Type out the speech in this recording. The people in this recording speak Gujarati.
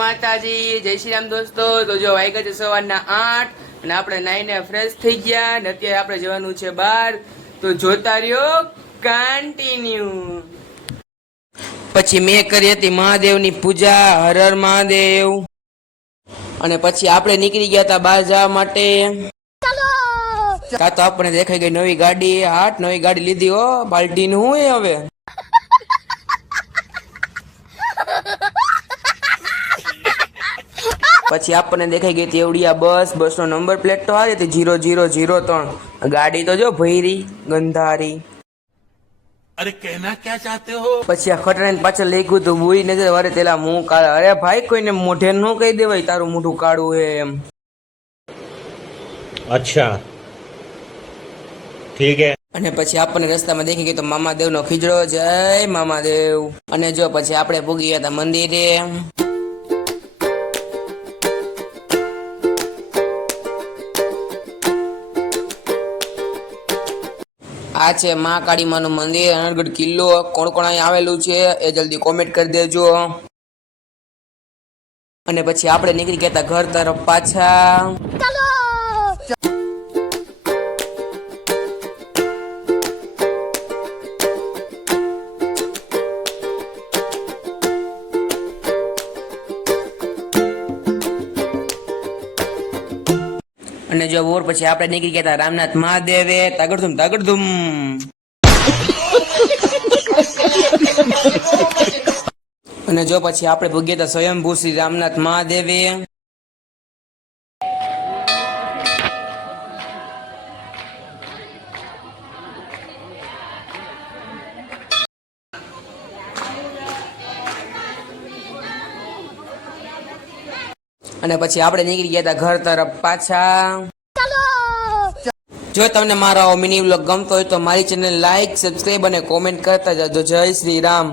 માતાજી, જય શ્રી રામ દોસ્તો। તો જો વાગ્યા છે સવારના 8 અને આપણે નાઈને ફ્રેશ થઈ ગયા ને અત્યારે આપણે જવાનું છે બહાર। તો જોતા રહ્યો કન્ટિન્યુ। પછી મેં કરી હતી મહાદેવની પૂજા, હર હર મહાદેવ। અને પછી આપણે નીકળી ગયા હતા બહાર જવા માટે। તા તો આપણને દેખાઈ ગઈ નવી ગાડી। નવી ગાડી લીધી હો, બાલ્ટીનું હું હવે। પછી આપણને દેખાઈ ગઈ હતી એવડિયા બસનો નંબર પ્લેટ તો આવી હતી 0003। ગાડી તો જો ભૈરી ગંધારી। अरे कहना क्या चाहते हो। પછી આ ખટરાની પાછળ લઈ ગયું તું બુરી નજર વારે તેલા મું કાળા। અરે ભાઈ કોઈને મોઢે ન કહી દેવાય તારું મોઢું કાળું હે એમ। अच्छा ठीक है। અને પછી આપણને રસ્તામાં દેખી ગયો તો મામાદેવનો ખીજડો, જય મામાદેવ। અને જો પછી આપણે પૂગી ગયા હતા મંદિરે। આ છે મહાકાળી માનું મંદિર, અનગઢ કિલ્લો। કોણ કોણ અહીં આવેલું છે એ જલ્દી કોમેન્ટ કરી દેજો। અને પછી આપણે નીકળી ગયા હતા ઘર તરફ પાછા। અને જો બોર પછી આપણે નીકળી ગયા હતા રામનાથ મહાદેવે। તાગડધૂમ। અને જો પછી આપણે ભૂગ્યા હતા સ્વયંભૂ શ્રી રામનાથ મહાદેવે। અને પછી આપણે નીકળી ગયા હતા ઘર તરફ પાછા। જો તમને મારો મિની વ્લોગ ગમતો હોય તો મારી ચેનલ લાઈક, સબસ્ક્રાઇબ અને કોમેન્ટ કરતા જજો। જય શ્રી રામ।